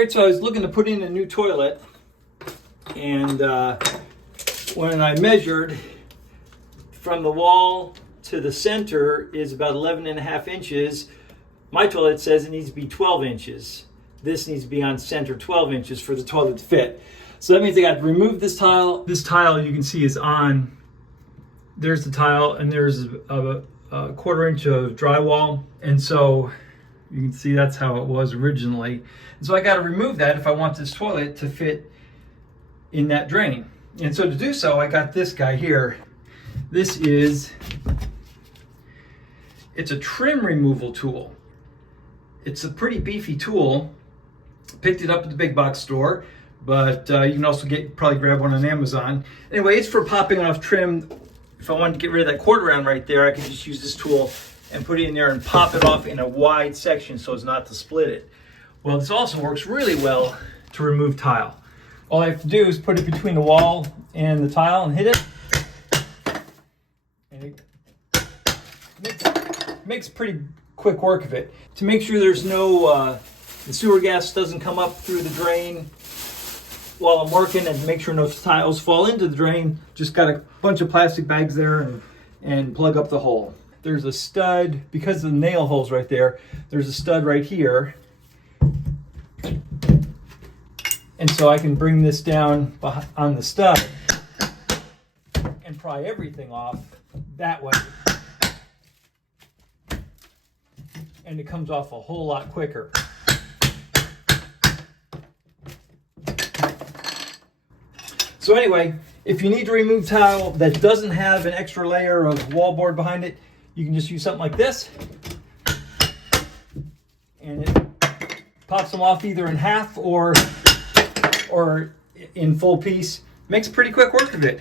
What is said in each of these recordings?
Right, so I was looking to put in a new toilet, and when I measured from the wall to the center is about 11.5 inches. My toilet says it needs to be 12 inches. This needs to be on center 12 inches for the toilet to fit. So that means I got to remove this tile. This tile you can see is on. There's the tile, and there's a 1/4 inch of drywall. And so you can see that's how it was originally. And so I got to remove that if I want this toilet to fit in that drain. And so to do so, I got this guy here. It's a trim removal tool. It's a pretty beefy tool. Picked it up at the big box store, but you can also probably grab one on Amazon. Anyway, it's for popping off trim. If I wanted to get rid of that quarter round right there, I could just use this tool and put it in there and pop it off in a wide section so as not to split it. Well, this also works really well to remove tile. All I have to do is put it between the wall and the tile and hit it. And it makes pretty quick work of it. To make sure there's no, the sewer gas doesn't come up through the drain while I'm working, and to make sure no tiles fall into the drain, just got a bunch of plastic bags there and plug up the hole. There's a stud, because of the nail holes right there, there's a stud right here. And so I can bring this down on the stud and pry everything off that way. And it comes off a whole lot quicker. So anyway, if you need to remove tile that doesn't have an extra layer of wallboard behind it, you can just use something like this. And it pops them off either in half or in full piece. Makes pretty quick work of it.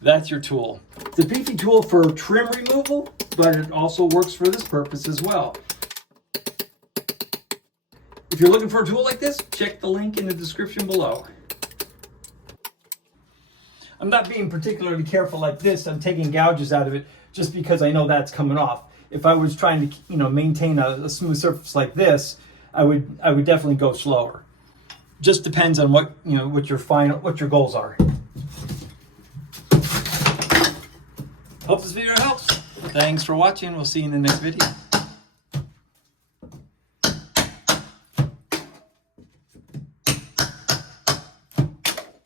That's your tool. It's a beefy tool for trim removal, but it also works for this purpose as well. If you're looking for a tool like this, check the link in the description below. I'm not being particularly careful like this. I'm taking gouges out of it just because I know that's coming off. If I was trying to, maintain a smooth surface like this, I would definitely go slower. Just depends on what your goals are. Hope this video helps. Thanks for watching. We'll see you in the next video.